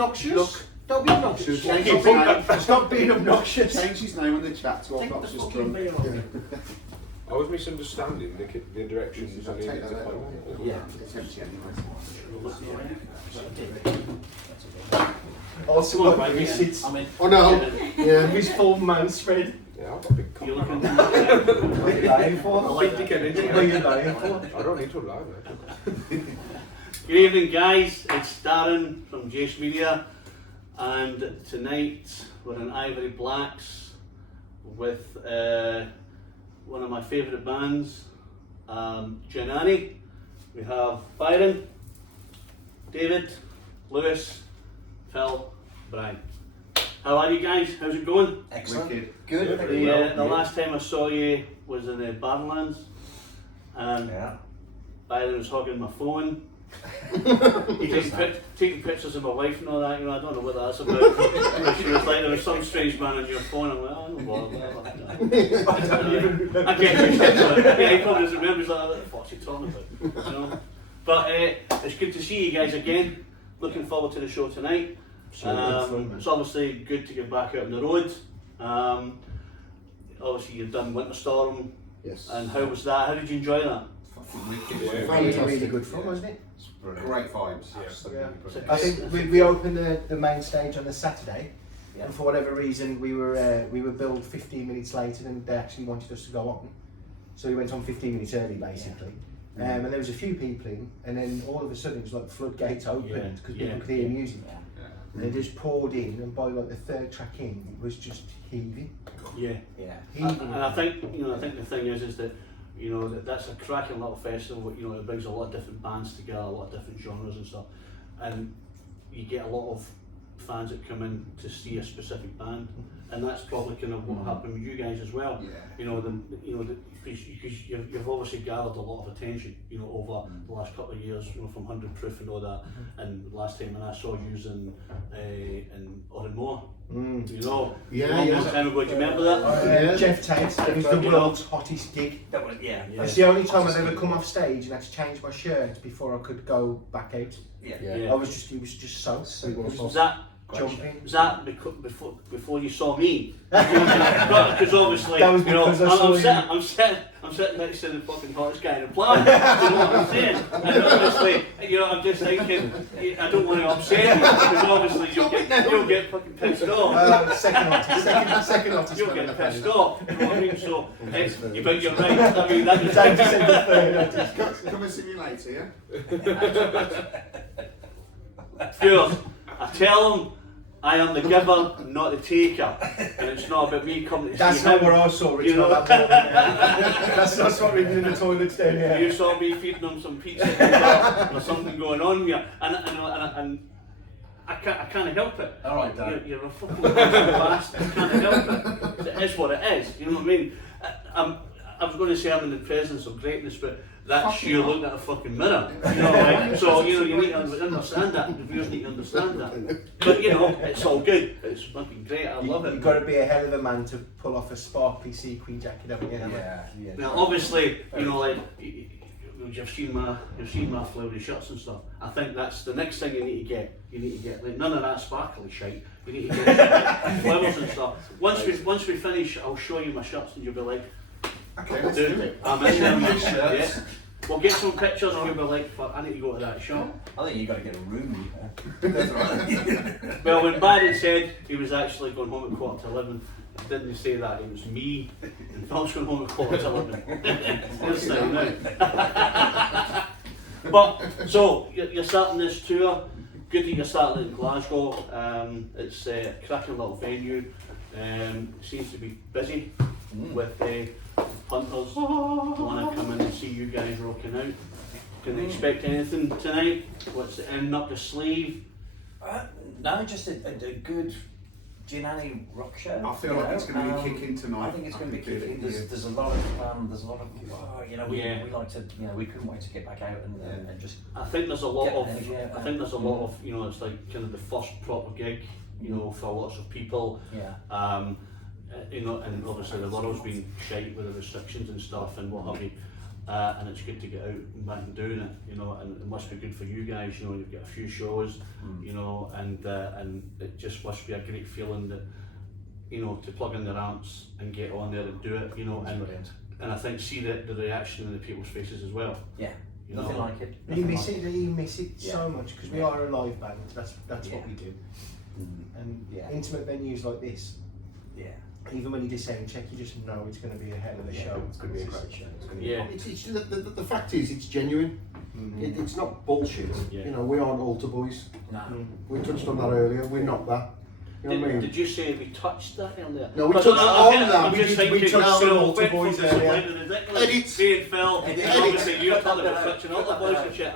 obnoxious. Don't be obnoxious. Change his name. Stop being obnoxious. Change his name on the chat to Obnoxious Drunk. I was misunderstanding the directions I needed to follow. Yeah, it's empty anyway. Also, Come on, like, mate, sits I mean, Oh no! yeah, his full man spread. Yeah, I've got a big you're cock. looking What are you lying for? I like What that. are you lying for? I don't need to lie, mate. Good evening, guys. It's Darren from Jace Media, and tonight we're in Ivory Blacks with one of my favourite bands, Janani. We have Byron, David, Lewis, Phil, Brian. How are you guys? How's it going? Excellent. Wicked. Good. The last time I saw you was in the Badlands, and Yeah. Byron was hogging my phone. Taking pictures of my wife and all that, you know, I don't know what that's about. She was like, there was some strange man on your phone. I'm like, oh, no, I don't even remember. I can't remember. Yeah, he probably doesn't remember. He's like, what the fuck's he talking about? You know? But it's good to see you guys again. Looking forward to the show tonight. It's obviously good to get back out on the road. Obviously, you've done Winterstorm. Yes. And how was that? How did you enjoy that? Fucking wicked. Yeah. Fantastic. Really good fun, wasn't it? Great vibes. Yeah. Brilliant. I think we opened the main stage on the Saturday, and for whatever reason we were billed 15 minutes later than they actually wanted us to go on. So we went on 15 minutes early basically. And there was a few people in, and then all of a sudden it was like the floodgates opened because people could hear music. And they just poured in, and by like the third track in, it was just heaving. Yeah. Heaving. And I think, you know, I think the thing is that, you know, that's a cracking little festival. You know, it brings a lot of different bands together, a lot of different genres and stuff, and you get a lot of fans that come in to see a specific band, and that's probably kind of what happened with you guys as well. Yeah. You know, because you've obviously gathered a lot of attention, you know, over the last couple of years, you know, from 100 Proof and all that, and last time when I saw you in Oranmore, you know, a long time ago, do you remember that? Jeff Tate, it was the world's hottest gig. That was, yeah. It's the only time I've ever come off stage and had to change my shirt before I could go back out. Yeah. I was just, it was just so. Was that Jumping. Was that before you saw me? Because obviously, That was you know, because I saw you. I'm sitting next to the fucking hottest guy in the planet. You know what I'm saying? And obviously, you know, I'm just thinking, I don't want to upset you because obviously you'll get fucking pissed off. Second artist. You'll get pissed off. You know what I mean? So, but you're right. I mean, that was Time to send the third artist. Come and see me later, yeah? Good. I tell them I am the giver, not the taker, and it's not about me coming to That's see not him. what I saw, it's You know? not that. That's not what we did in the toilets down here. You saw me feeding them some pizza or something going on here, and I can't help it. All right, Dan. You're a fucking bastard. I can't help it. It is what it is. You know what I mean? I was going to say I'm in the presence of greatness, but that's you looking at a fucking mirror. You know, like, so you know you need to understand that. The viewers need to understand that. But you know, it's all good. It's fucking great. I love it. You've got to be a hell of a man to pull off a sparkly sequin jacket, haven't you? Yeah. Now, obviously, you know, like you've seen my flowery shirts and stuff. I think that's the next thing you need to get. You need to get like none of that sparkly shite. You need to get flowers and stuff. Once we finish, I'll show you my shirts, and you'll be like, Okay, let's do dude, it. I'm in them. Yeah. We'll get some pictures, and you'll be like, fuck, I need to go to that shop. I think you got to get a room. That's right. Well, when Barry said he was actually going home at 11:15, didn't he say that? It was me, and Phil's going home at 11:15. This thing now. But, so, you're starting this tour. Good that you're starting in Glasgow. It's a cracking little venue. Seems to be busy with punters who want to come in and see you guys rocking out. Can they expect anything tonight? What's ending up the sleeve? No, just a good Janani rock show. I feel like it's going to be kicking tonight. I think it's going to be I think kicking. it- There's a lot of you know, we like to, you know, we couldn't wait to get back out and just. I think there's a lot Get of, energy out I think there's a lot of, you know, it's like kind of the first proper gig, you know, for lots of people. Yeah. You know, and obviously the world's been shite with the restrictions and stuff and what have you. and it's good to get out and back and doing it, you know, and it must be good for you guys, you know, you've got a few shows, you know, and it just must be a great feeling that, you know, to plug in the ramps and get on there and do it, you know, and I think see the reaction in the people's faces as well. Yeah, you nothing know. like it. You Nothing miss like it. You miss it Yeah. so much because we Yeah. are a live band. That's Yeah. what we do. And Yeah. intimate venues like this, Yeah, even when you do sound check, you just know it's going to be a hell of a show. it's going to be a great show. It's going to Yeah. The fact is, it's genuine. It's not bullshit. Yeah. You know, we aren't altar boys. No. We touched on that earlier. We're not that. You know what I mean? Did you say we touched that earlier? No, we Because touched on that. I'm We just did- thinking we touched on so Altar quick Boys from earlier. disappointed ridiculous. Edit. Me and Phil, Edit. and obviously you're talking about touching all the boys and shit.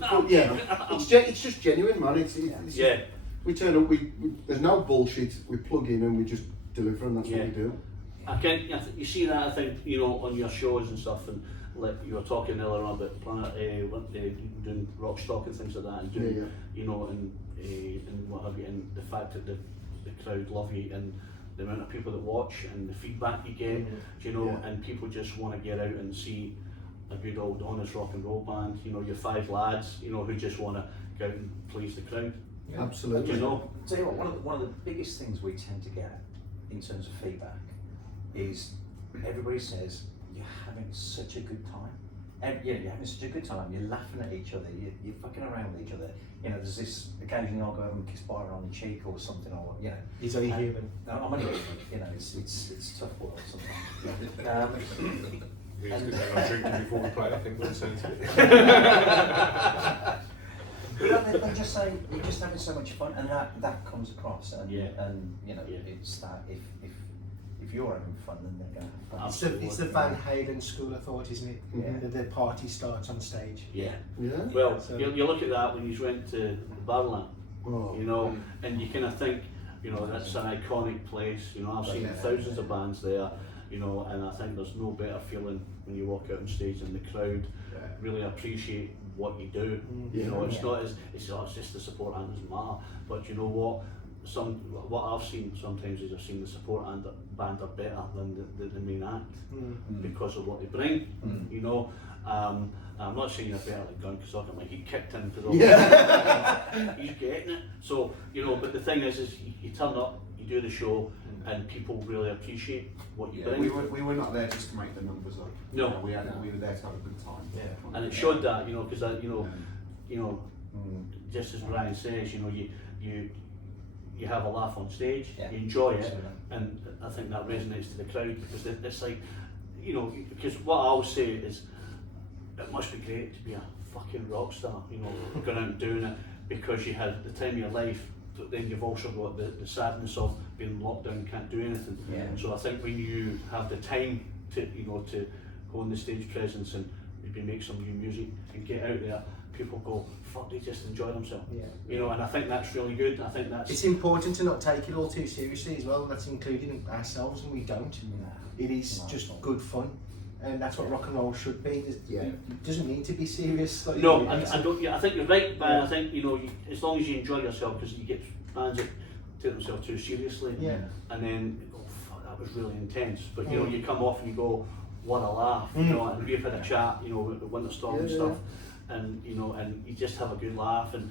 But yeah, it's just genuine, man. It's Yeah. we turn up. We there's no bullshit. We plug in and we just deliver, and that's Yeah. what we do. You see that, I think, you know, on your shows and stuff, and like you were talking earlier on about doing rock stock and things like that, and doing, Yeah. you know, and what have you, and the fact that the crowd love you, and the amount of people that watch, and the feedback you get, you know, Yeah. and people just want to get out and see a good old honest rock and roll band, you know, your 5 lads, you know, who just want to go out and please the crowd, Absolutely. you know. Tell you what, one of the biggest things we tend to get in terms of feedback is everybody says you're having such a good time. And yeah, you're having such a good time. You're laughing at each other. You're fucking around with each other. You know, there's this occasionally I'll go over and kiss Byron on the cheek or something, or you know. He's only And- human. No, I'm only human. You know, it's a tough world sometimes. We used to go on drinking before we played, I think, once. But they just say you're just having so much fun, and that comes across. And Yeah. and you know, Yeah. it's that if you're having fun, then they're going to have fun. It's the Van Halen school of thought, isn't it? Yeah. The party starts on stage. Yeah. Yeah. Well, So- you look at that when you went to the Barland, Oh. you know, and you kind of think, you know, that's an iconic place. You know, I've seen thousands of bands there, you know, and I think there's no better feeling when you walk out on stage and the crowd really appreciate what you do. You know, it's not as it's just the support and it doesn't matter. But you know what? What I've seen sometimes is I've seen the support and the band are better than the main act because of what they bring. You know, I'm not saying you're better than Gun because I got my heat kicked in because he's getting it. So you know, but the thing is you turn up, you do the show, and people really appreciate what you bring. We were not there just to make the numbers up. No. You know, we were there to have a good time. Yeah. And it showed that, you know, because you know, just as Brian says, you know, you have a laugh on stage, Yeah. you enjoy it, Absolutely. and I think that resonates to the crowd because it's like, you know, because what I always say is, it must be great to be a fucking rock star, you know, going out and doing it because you had the time of your life. But then you've also got the sadness of being locked down and can't do anything. Yeah. So I think when you have the time to to go on the stage presence and maybe make some new music and get out there, people go, fuck, they just enjoy themselves. Yeah. You know, and I think that's really good. I think that's It's important to not take it all too seriously as well. That's including ourselves, and we don't. It is No, just it's not. good fun, and that's what rock and roll should be. Yeah. It doesn't need to be serious. Like no, it is. I don't. Yeah, I think you're right, but I think you know, as long as you enjoy yourself, because you get bands that take themselves too seriously, Yeah. and then you go, fuck, that was really intense. But you know, you come off and you go, what a laugh, you know. And we've had a chat, you know, with Winter Storm and stuff, and you know, and you just have a good laugh. And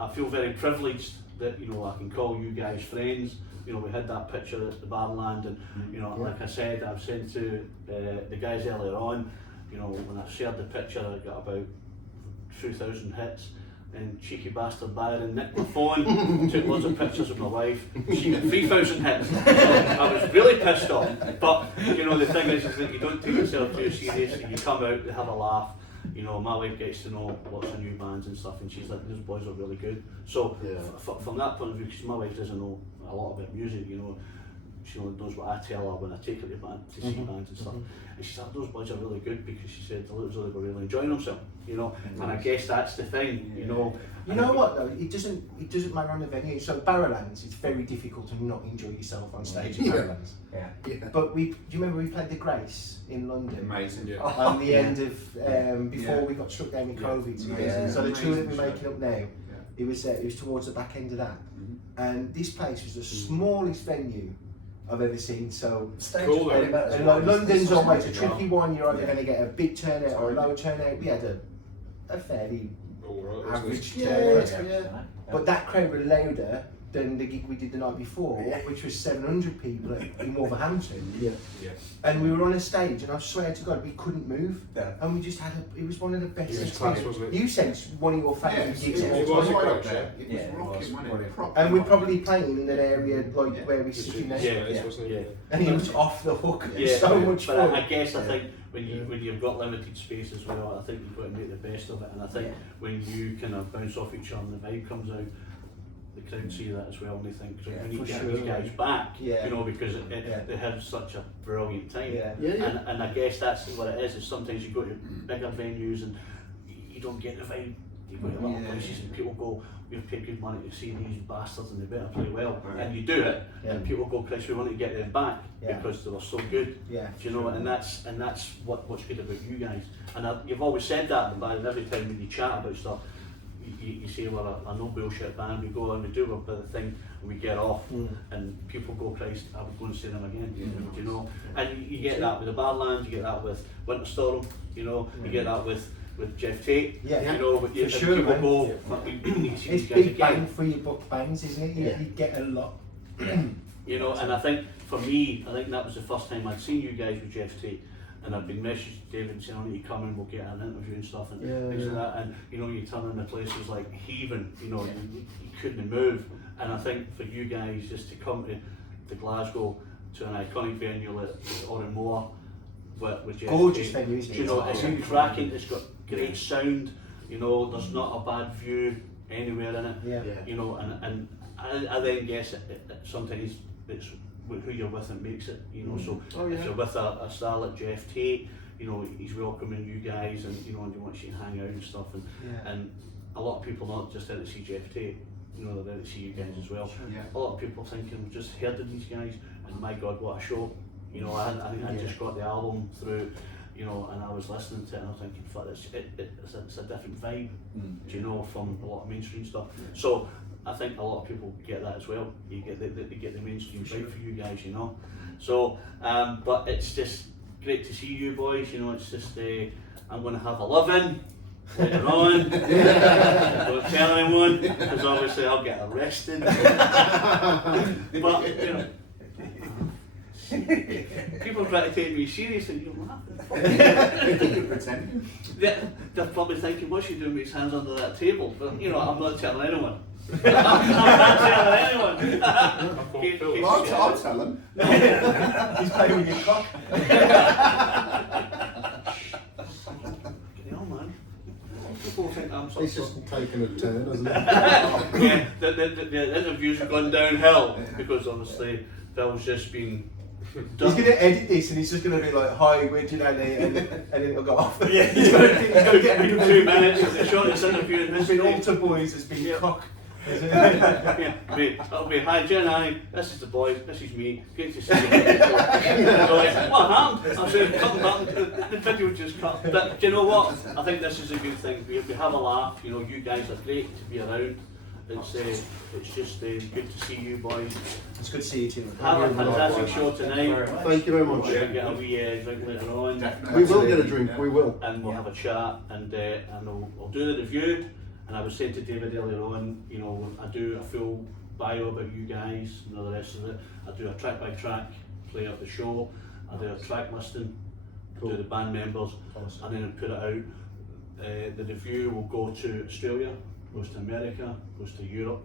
I feel very privileged that you know I can call you guys friends. You know, we had that picture at the Barland, and you know, like I said, I've said to the guys earlier on, you know, when I shared the picture, I got about 2,000 hits, and cheeky bastard Byron nicked my phone, took loads of pictures of my wife. She got 3,000 hits. So I was really pissed off. But you know, the thing is that you don't take yourself too seriously. You come out, they have a laugh. You know, my wife gets to know lots of new bands and stuff, and she's like, "These boys are really good." So, from that point of view, because my wife doesn't know a lot about music, you know, she only knows what I tell her when I take her to see bands and stuff. And she said, "Those boys are really good," because she said the little Zoe were really enjoying themselves, you know. And I guess that's the thing, you know. You know what though? It doesn't matter on the venue. So Barrowlands, it's very difficult to not enjoy yourself on stage at Barrowlands. Yeah. But do you remember we played the Grace in London? Amazing. Yeah. On the end of before we got struck down with COVID. Yeah. So the tour that we're Amazing making up now, it was towards the back end of that. And this place was the smallest venue I've ever seen. So, Stage Cool, is really though. better as and well. like This London's was always a really tricky well. one. You're either Yeah. going to get a big turnout or a low turnout. We had a fairly Alright, average Yeah, turnout. yeah. But that crowd were louder than the gig we did the night before, Yeah. which was 700 people in Wolverhampton. Yeah. Yeah. And we were on a stage, and I swear to God, we couldn't move. Yeah. And we just had it was one of the best It was class, experiences. wasn't it? You said it's one of your favourite gigs it of all was time. a right great up there. show. It Yeah, was it rocking, was. wasn't it? Proper And we're rocking. probably playing in an area like Yeah. where we're sitting there. Yeah, Yeah. wasn't Yeah. it? And he was off the hook. It was Yeah, so much but fun. I guess I think when you've got limited space as well, I think you've got to make the best of it. And I think Yeah. when you kind of bounce off each other and the vibe comes out, the crowd see that as well, and they think, right, Yeah, we need for to get sure. these guys back, Yeah. you know, because Yeah. they had such a brilliant time. Yeah. Yeah, yeah. And I guess that's what it is sometimes you go to bigger venues and you don't get the vibe. You go to little Yeah. places and people go, we've paid good money to see these bastards and they better play well. Right. And you do it, Yeah. and people go, Chris, we want to get them back Yeah. because they were so good. Yeah. Do you know? And that's what's good about you guys. And you've always said that, but every time when you chat about stuff, you say we're a no bullshit band. We go and we do a bit of thing, and we get off, and people go, Christ, I would go and see them again. Do you know? And you get that with the Badlands, you get that with Winterstorm. You know, you get that with Jeff Tate. Yeah. You know, with For sure, people man. go, we need to see It's these guys big again. bang for your buck bangs, isn't it? Yeah. You get a lot. You know, and I think for me, I think that was the first time I'd seen you guys with Jeff Tate, and I've been messaging David saying, "I need to come and we'll get an interview and stuff," and Yeah, things yeah. like that. And you know, you turn in the places like heaving, you know, you couldn't move. And I think for you guys just to come to Glasgow to an iconic venue like Oran Moor with Jeff Gorgeous Tate, venue, isn't it? you know, it's cracking. It's got great sound. You know, there's not a bad view anywhere in it. Yeah. Yeah. You know, and I then guess it sometimes it's who you're with that makes it, you know. So Oh, yeah. if you're with a star like Jeff Tate, you know, he's welcoming you guys, and you know, and he wants you to hang out and stuff, Yeah. and a lot of people not just there to see Jeff Tate, you know, they're there to see you guys as well. Yeah. A lot of people thinking, we've just heard of these guys, and my God, what a show. You know, I think I just got the album through, you know, and I was listening to it and I was thinking, fuck, it's a different vibe, do you know, from a lot of mainstream stuff. So I think a lot of people get that as well. You get they get the mainstream vibe for you guys, you know. So, but it's just great to see you boys. You know, it's just I'm going to have a live-in later on. Don't tell anyone, because obviously I'll get arrested. But you know. People try to take me seriously, you're laughing. Pretending. They're probably thinking, what's she doing with his hands under that table? But you know, I'm not telling anyone. I'm not telling anyone. I'll tell them. He's playing with your cock. You know, man. People think I'm so It's just taken a turn, hasn't it? yeah, the interviews have gone downhill because obviously Phil's just been He's going to edit this and he's just going to be like, hi, where'd you know, and then it'll go off. Yeah, he's going to get rid of 2 minutes of the shortest interview in It's been history. altar boys, it's been Yeah. cock. Yeah, it'll be, hi Jen, hi, this is the boys, this is me, great to see you. So like, what happened? I said, come back, the video just cut. But do you know what? I think this is a good thing. We have a laugh, you know, you guys are great to be around. It's just good to see you boys. It's good to see you too. Have a fantastic show tonight. Thank you very much. We're going to get a wee drink later on. We will get a drink, we will. And we'll have a chat, and we'll do the review. And I was saying to David earlier on, you know, I do a full bio about you guys and all the rest of it. I do a track by track play of the show. I do a track listing. I do the band members, and then I put it out. The review will go to Australia, goes to America, goes to Europe.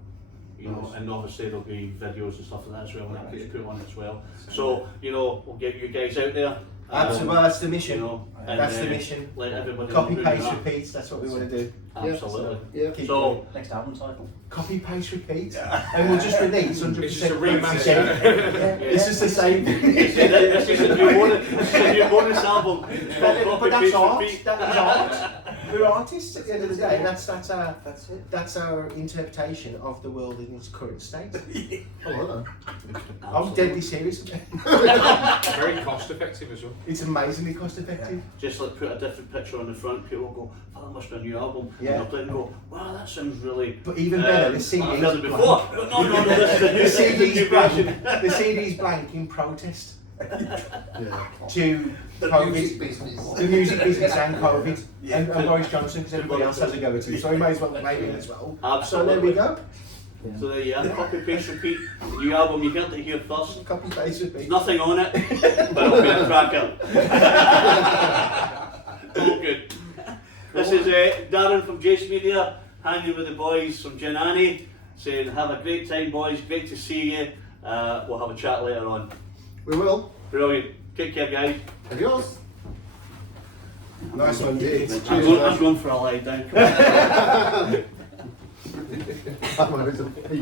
You know, and obviously there'll be videos and stuff like that as well, and that gets put on as well. So you know, we'll get you guys out there. Absolutely, well, that's the mission. You know, and, That's the mission. Let everybody Copy, know who paste, you are. repeat, that's what we want to do. Absolutely. Yeah. Keep So Next album title. copy, paste, repeat, and we'll just release 100%. It's just a remaster. remaster. It's just the same. This is a new bonus album. It's called Copy But that's Paste art. Repeat. That is art. We're artists at the end of the day, and that's our That's it. that's our interpretation of the world in its current state. Oh, hello. I'm deadly serious. Very cost effective as well. It's amazingly cost effective. Just like put a different picture on the front, people go, "Oh, that must be a new album." Yeah. And I'll play and go, "Wow, that sounds really." But even better, the I've CD's heard it before. blank. But no, this is a new, The this is a CD's new blank. version. The CD's blank in protest Yeah. to The COVID. music business. The music business and COVID, Yeah. and Boris Johnson, because everybody else has a go at him, so he may as well make it as well. So there Absolutely. we go. So there you are, copy, paste, repeat. New album, you heard it here first. Copy paste with me. There's nothing on it, but it'll be a cracker. All good. This is Darren from Jace Media, hanging with the boys from Gin Annie, saying have a great time, boys. Great to see you. We'll have a chat later on. We will. Brilliant. Take care, guys. Adios. Nice one, dude. I'm going for a lie down. That one is a